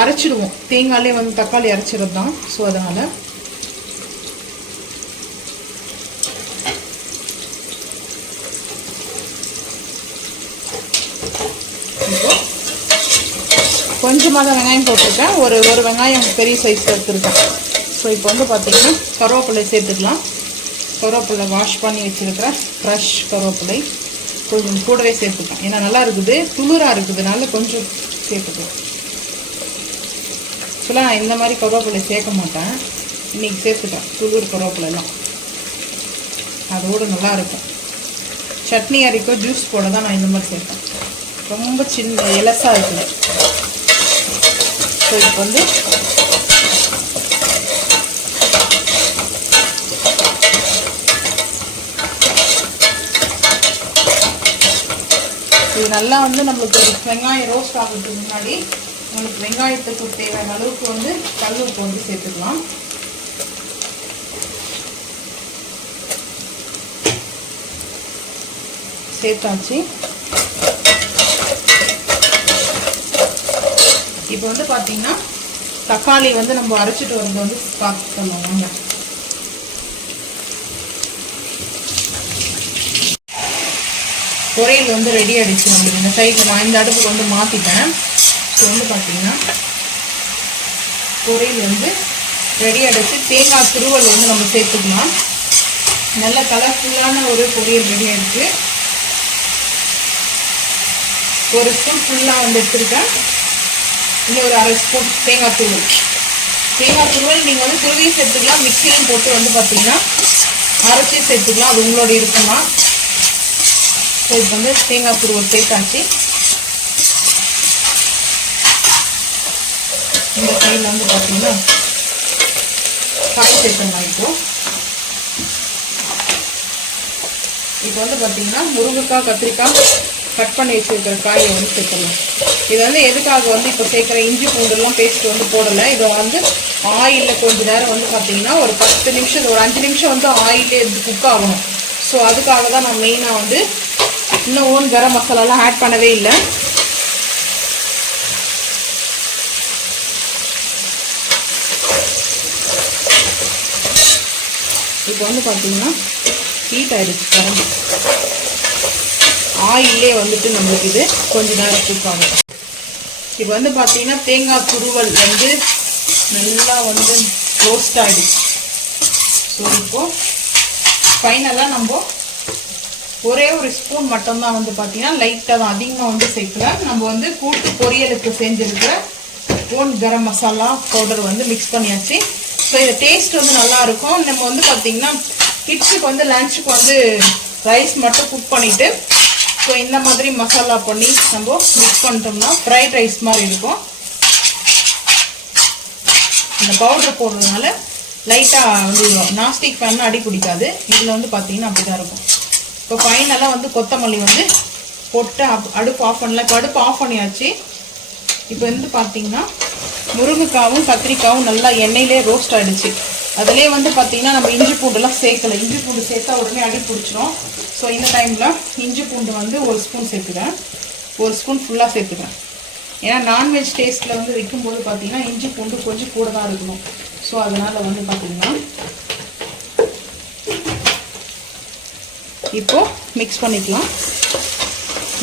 அரைச்சிடுவோம், தேங்காயிலே வந்து தக்காளி அரைச்சிடுறது தான். ஸோ அதனால் கொஞ்சமாக தான் வெங்காயம் போட்டிருக்கேன், ஒரு வெங்காயம் பெரிய சைஸ் எடுத்துருக்கேன். ஸோ இப்போ வந்து பார்த்திங்கன்னா கருவேப்பிலை சேர்த்துக்கலாம். கருவேப்பிலை வாஷ் பண்ணி வச்சுருக்கிறேன், ஃப்ரெஷ் கருவேப்பிலை கொஞ்சம் கூடவே சேர்த்துக்கலாம். ஏன்னா நல்லா இருக்குது, துளிராக இருக்குதுனால கொஞ்சம் சேர்த்துக்கலாம். ஆக்சுவலாக நான் இந்த மாதிரி கருவேப்பிலை சேர்க்க மாட்டேன், இன்றைக்கி சேர்த்துட்டேன் துளிர் கருவேப்பிலைலாம், அதோடு நல்லாயிருக்கும். சட்னி அரைக்கோ ஜூஸ் போட தான் நான் இந்த மாதிரி சேர்ப்பேன், ரொம்ப சின்ன எலசாக இருக்குது. ஸோ இப்போ வந்து இது நல்லா வந்து நம்மளுக்கு வெங்காயம் ரோஸ்ட் ஆகிறதுக்கு முன்னாடி நம்மளுக்கு வெங்காயத்துக்கு தேவையான அளவுக்கு வந்து கல் உப்பு வந்து சேர்த்துக்கலாம். சேர்த்தாச்சு. இப்போ வந்து பார்த்தீங்கன்னா தக்காளி வந்து நம்ம அரைச்சிட்டு வரது வந்து பார்த்துக்கலாம். பொரியல் வந்து ரெடி ஆகிடுச்சு நம்மளுக்கு. இந்த சைடில் நான் இந்த அடுப்புக்கு வந்து மாற்றிட்டேன். ஸோ வந்து பார்த்தீங்கன்னா பொரியல் வந்து ரெடி ஆகிடுச்சு. தேங்காய் துருவல் வந்து நம்ம சேர்த்துக்கலாம். நல்ல கலர்ஃபுல்லான ஒரு பொரியல் ரெடி ஆகிடுச்சு. ஒரு ஸ்பூன் ஃபுல்லாக வந்து எடுத்துருக்கேன், இன்னும் ஒரு 1/2 ஸ்பூன் தேங்காய் தூள். தேங்காய் துருவல் நீங்கள் வந்து துருவியும் சேர்த்துக்கலாம், மிக்சிலையும் போட்டு வந்து பார்த்தீங்கன்னா அரைச்சி சேர்த்துக்கலாம், அது உங்களோட இருக்குமா. ஸோ இப்போ வந்து தேங்காய் துருவல் சேர்த்தாச்சு. இந்த சைடில் வந்து பார்த்தீங்கன்னா காய் சேர்த்தலாம். இப்போ வந்து பார்த்தீங்கன்னா முருங்கைக்காய், கத்திரிக்காய் கட் பண்ணி வச்சுருக்கிற காயை வந்து சேர்த்துடலாம். இது வந்து எதுக்காக வந்து இப்போ சேர்க்குற இஞ்சி பூண்டுலாம் பேஸ்ட் வந்து போடலை. இதை வந்து ஆயிலில் கொஞ்சம் நேரம் வந்து பார்த்தீங்கன்னா ஒரு 10 நிமிஷம், ஒரு 5 நிமிஷம் வந்து ஆயிலே இருந்து குக் ஆகணும். ஸோ அதுக்காக தான் நான் மெயினாக வந்து இன்னும் ஓன் கரம் மசாலாலாம் ஆட் பண்ணவே இல்லை. இப்போ வந்து பார்த்தீங்கன்னா ஹீட் ஆகிடுச்சு கரண்டி. ஆயிலே வந்துட்டு நம்மளுக்கு இது கொஞ்சம் நேரம் குக் ஆகும். இப்போ வந்து பார்த்தீங்கன்னா தேங்காய் துருவல் வந்து நல்லா வந்து ரோஸ்ட் ஆகிடுச்சு. ஸோ இப்போது ஃபைனலாக நம்ம ஒரே ஒரு ஸ்பூன் மட்டும்தான் வந்து பார்த்தீங்கன்னா லைட்டாக தான், அதிகமாக வந்து சேர்க்கல. நம்ம வந்து கூட்டு பொரியலுக்கு செஞ்சுருக்கிற ஓன் கரம் மசாலா பவுடர் வந்து மிக்ஸ் பண்ணியாச்சு. ஸோ இது டேஸ்ட் வந்து நல்லாயிருக்கும். நம்ம வந்து பார்த்தீங்கன்னா கிட்ஸுக்கு வந்து லஞ்சுக்கு வந்து ரைஸ் மட்டும் குக் பண்ணிவிட்டு ஸோ இந்த மாதிரி மசாலா பண்ணி நம்ம மிக்ஸ் பண்ணிட்டோம்னா ஃப்ரைட் ரைஸ் மாதிரி இருக்கும். இந்த பவுடர் போடுறதுனால லைட்டாக வந்து நாஸ்டிக் பேன் அடி பிடிக்காது. இதில் வந்து பார்த்தீங்கன்னா அப்படி தான் இருக்கும். இப்போ ஃபைனலாக வந்து கொத்தமல்லி வந்து போட்டு அடுப்பு ஆஃப் பண்ணலாம். இப்போ அடுப்பு ஆஃப் பண்ணியாச்சு. இப்போ வந்து பார்த்தீங்கன்னா முருங்கைக்காவும் கத்திரிக்காவும் நல்லா எண்ணெயிலே ரோஸ்ட் ஆகிடுச்சு. அதிலே வந்து பார்த்தீங்கன்னா நம்ம இஞ்சி பூண்டுலாம் சேர்க்கலை. இஞ்சி பூண்டு சேர்த்தா உடனே அடி பிடிச்சிரும். ஸோ இந்த டைமில் இஞ்சி பூண்டு வந்து 1 ஸ்பூன் சேர்த்துக்கிறேன். 1 ஸ்பூன் ஃபுல்லாக சேர்த்துக்கிறேன். ஏன்னா நான்வெஜ் டேஸ்ட்டில் வந்து வைக்கும்போது பார்த்தீங்கன்னா இஞ்சி பூண்டு கொஞ்சம் கூட தான் இருக்கணும். ஸோ அதனால் வந்து பார்த்தீங்கன்னா இப்போது மிக்ஸ் பண்ணிக்கலாம்.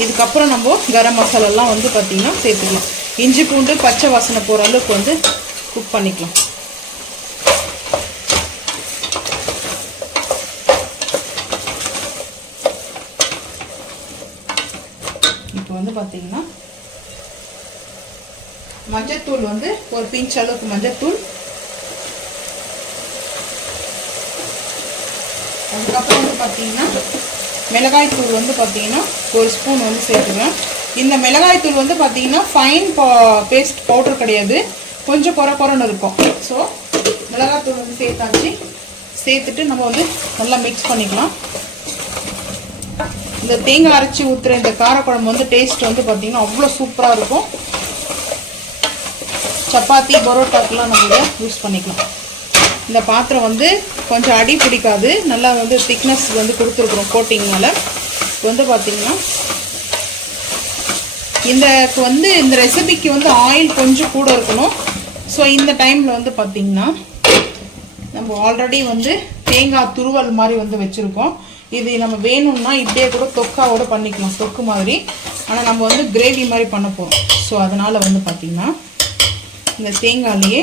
இதுக்கப்புறம் நம்ம கரம் மசாலாலாம் வந்து பார்த்தீங்கன்னா சேர்த்துக்கலாம். இஞ்சி பூண்டு பச்சை வாசனை போகிற அளவுக்கு வந்து குக் பண்ணிக்கலாம். இப்போ வந்து பார்த்தீங்கன்னா மஞ்சத்தூள் வந்து ஒரு பிஞ்ச் அளவுக்கு மஞ்சத்தூள், அதுக்கப்புறம் வந்து பார்த்தீங்கன்னா மிளகாய் தூள் வந்து பார்த்தீங்கன்னா 1 ஸ்பூன் வந்து சேர்த்துக்கிறேன். இந்த மிளகாய் தூள் வந்து பார்த்தீங்கன்னா ஃபைன் பேஸ்ட் பவுடர் கிடையாது, கொஞ்சம் குறைன்னு இருக்கும். ஸோ மிளகாய் தூள் வந்து சேர்த்தாச்சு. சேர்த்துட்டு நம்ம வந்து நல்லா மிக்ஸ் பண்ணிக்கலாம். இந்த தேங்காய் அரைச்சி ஊற்றுற இந்த காரக்குழம்பு வந்து டேஸ்ட் வந்து பார்த்தீங்கன்னா அவ்வளோ சூப்பராக இருக்கும். சப்பாத்தி பரோட்டாக்கெலாம் நம்ம இதை யூஸ் பண்ணிக்கலாம். இந்த பாத்திரம் வந்து கொஞ்சம் அடி பிடிக்காது, நல்லா வந்து திக்னஸ் வந்து கொடுத்துருக்குறோம் கோட்டிங்னால. வந்து பார்த்தீங்கன்னா இந்த ரெசிபிக்கு வந்து ஆயில் கொஞ்சம் கூட இருக்கணும். ஸோ இந்த டைமில் வந்து பார்த்தீங்கன்னா நம்ம ஆல்ரெடி வந்து தேங்காய் துருவல் மாதிரி வந்து வச்சுருக்கோம். இது நம்ம வேணும்னா இப்படியே கூட தொக்காவோட பண்ணிக்கலாம், தொக்கு மாதிரி. ஆனால் நம்ம வந்து கிரேவி மாதிரி பண்ண போகிறோம். ஸோ அதனால் வந்து பார்த்தீங்கன்னா இந்த தேங்காயிலேயே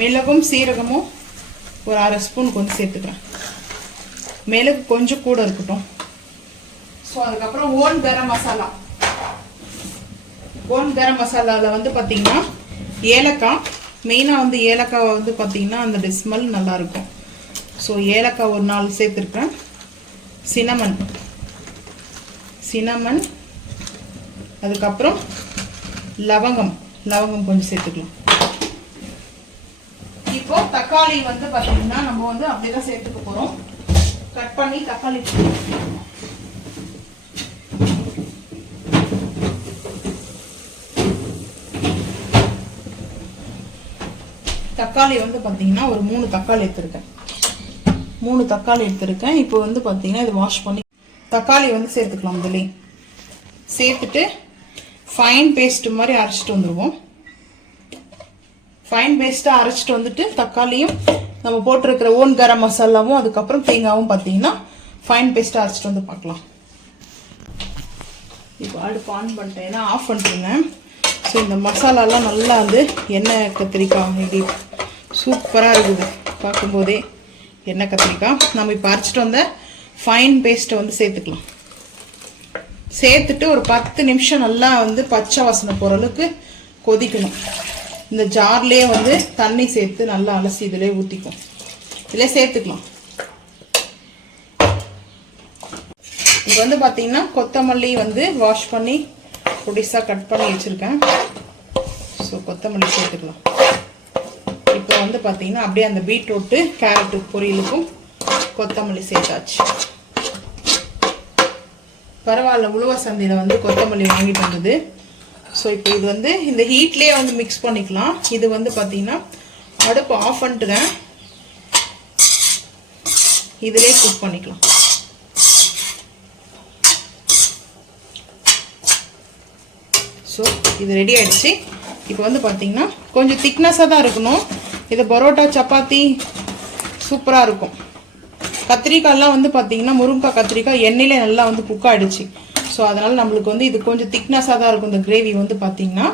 மிளகும் சீரகமும் ஒரு 1/2 ஸ்பூனுக்கு வந்து சேர்த்துக்கிறேன். மிளகு கொஞ்சம் கூட இருக்கட்டும். ஸோ அதுக்கப்புறம் ஓன் கரம் மசாலாவில் வந்து பார்த்தீங்கன்னா ஏலக்காய், மெயினாக வந்து ஏலக்காய் வந்து பார்த்தீங்கன்னா அந்த ஸ்மெல் நல்லாயிருக்கும். ஸோ ஏலக்காய் ஒரு 4 சேர்த்துருக்கேன். சினமன், அதுக்கப்புறம் லவங்கம் கொஞ்சம் சேர்த்துக்கலாம். இப்போ தக்காளி வந்து பார்த்தீங்கன்னா நம்ம வந்து அப்படிதான் சேர்த்துக்க போகிறோம். கட் பண்ணி தக்காளி வந்து பார்த்தீங்கன்னா ஒரு 3 தக்காளி எடுத்திருக்கேன். இப்போ வந்து பார்த்தீங்கன்னா இது வாஷ் பண்ணி தக்காளி வந்து சேர்த்துக்கலாம். இதுலேயே சேர்த்துட்டு ஃபைன் பேஸ்ட் மாதிரி அரைச்சிட்டு வந்துடுவோம். ஃபைன் பேஸ்ட்டாக அரைச்சிட்டு வந்துட்டு தக்காளியும் நம்ம போட்டிருக்கிற ஓன் கரம் மசாலாவும் அதுக்கப்புறம் தேங்காவும் பார்த்தீங்கன்னா ஃபைன் பேஸ்ட்டாக அரைச்சிட்டு வந்து பார்க்கலாம். இப்போ அடுப்பு ஆன் பண்ணிட்டேன், ஏன்னா ஆஃப் பண்ணிட்டுருங்க. ஸோ இந்த மசாலாலாம் நல்லா வந்து எண்ணெய் கத்திரிக்காய் இப்படி சூப்பராக இருக்குது பார்க்கும்போதே. எண்ணெய் கத்திரிக்காய் நம்ம இப்போ அரைச்சிட்டு வந்த ஃபைன் பேஸ்ட்டை வந்து சேர்த்துக்கலாம். சேர்த்துட்டு ஒரு 10 நிமிஷம் நல்லா வந்து பச்சை வாசனை போகிற அளவுக்கு கொதிக்கணும். இந்த ஜார்லேயே வந்து தண்ணி சேர்த்து நல்லா அலசி இதிலே ஊற்றிக்கும். இதிலே சேர்த்துக்கலாம். இப்போ வந்து பார்த்தீங்கன்னா கொத்தமல்லி வந்து வாஷ் பண்ணி பொடிசாக கட் பண்ணி வச்சுருக்கேன். ஸோ கொத்தமல்லி சேர்த்துக்கலாம். இப்போ வந்து பார்த்தீங்கன்னா அப்படியே அந்த பீட்ரூட்டு கேரட்டு பொரியலுக்கும் கொத்தமல்லி சேர்த்தாச்சு. பரவாயில்ல, உழவர் சந்தையில் வந்து கொத்தமல்லி வாங்கிட்டு வந்தது. ஸோ இப்போ இது வந்து இந்த ஹீட்லேயே வந்து மிக்ஸ் பண்ணிக்கலாம். இது வந்து பார்த்தீங்கன்னா அடுப்பு ஆஃப் பண்ணிட்டுறேன். இதிலே குக் பண்ணிக்கலாம். ஸோ இது ரெடி ஆகிடுச்சு. இப்போ வந்து பார்த்தீங்கன்னா கொஞ்சம் திக்னஸாக தான் இருக்கணும். இது பரோட்டா சப்பாத்தி சூப்பராக இருக்கும். கத்திரிக்காயெல்லாம் வந்து பார்த்தீங்கன்னா முருங்கைக்காய் கத்திரிக்காய் எண்ணெயிலே நல்லா வந்து குக் ஆகிடுச்சு. ஸோ அதனால் நம்மளுக்கு வந்து இது கொஞ்சம் திக்னஸாக தான் இருக்கும். இந்த கிரேவி வந்து பார்த்தீங்கன்னா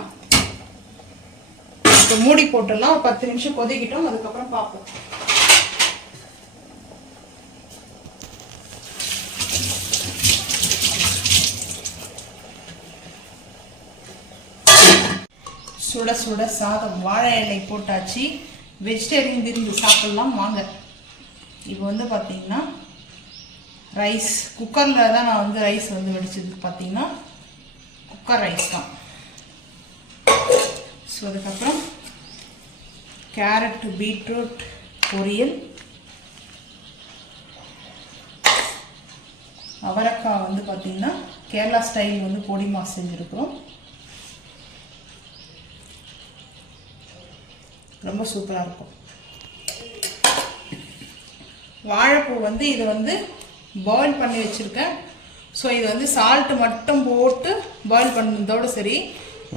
இப்போ மூடி போட்டுடலாம். ஒரு 10 நிமிஷம் கொதிக்கிட்டோம். அதுக்கப்புறம் பார்ப்போம். சுட சுட சாதம் வாழை இலை போட்டாச்சு. வெஜிடேரியன் விருந்து சாப்பிடலாம் வாங்க. இப்போ வந்து பார்த்தீங்கன்னா ரைஸ் குக்கரில் தான் நான் வந்து ரைஸ் வந்து வடிச்சதுக்கு பார்த்தீங்கன்னா குக்கர் ரைஸ் தான். ஸோ அதுக்கப்புறம் கேரட் பீட்ரூட் பொரியல், அவரைக்காய் வந்து பார்த்தீங்கன்னா கேரளா ஸ்டைல் வந்து பொடி மாஸ் செஞ்சுருக்கிறோம். ரொம்ப சூப்பராக இருக்கும். வாழைப்பூ வந்து இது வந்து பாயில் பண்ணி வச்சுருக்கேன். ஸோ இது வந்து சால்ட்டு மட்டும் போட்டு பாயில் பண்ணதோடு சரி.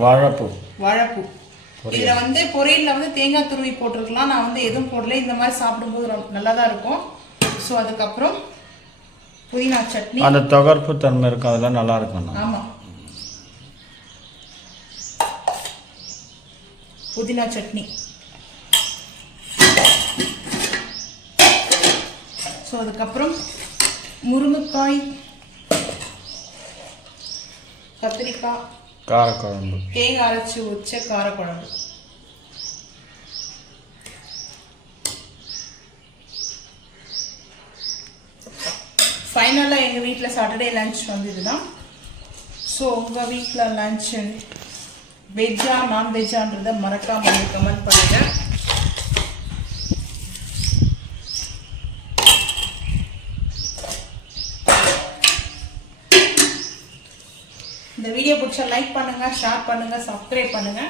வாழைப்பூ இதில் வந்து பொரியலில் வந்து தேங்காய் துருவி போட்டிருக்கலாம். நான் வந்து எதுவும் போடல. இந்த மாதிரி சாப்பிடும்போது நல்லா தான் இருக்கும். ஸோ அதுக்கப்புறம் புதினா சட்னி, அந்த தொகர்ப்பு தன்மை இருக்கும், அதெல்லாம் நல்லா இருக்கும். ஆமாம், புதினா சட்னி. ஸோ அதுக்கப்புறம் முருங்கைக்காய் கத்திரிக்காய் காரக்குழம்பு, தேங்காய் அரைச்சி வச்ச காரக்குழம்பு. ஃபைனலாக எங்கள் வீட்டில் சாட்டர்டே லன்ச் வந்து இதுதான். ஸோ உங்கள் வீட்டில் லன்ச் வெஜ்ஜா நான்வெஜ்ஜான்றதை மறக்காமல் கமெண்ட் பண்ணுங்கள். இந்த வீடியோ பிடிச்சா லைக் பண்ணுங்க, ஷேர் பண்ணுங்க, சப்ஸ்கிரைப் பண்ணுங்க,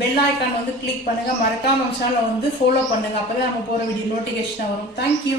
பெல் ஐக்கான் வந்து கிளிக் பண்ணுங்க. மறக்காம நம்ம சேனலை வந்து ஃபாலோ பண்ணுங்க. அப்பதான் நம்ம போற வீடியோ நோட்டிஃபிகேஷன் வரும். தேங்க்யூ.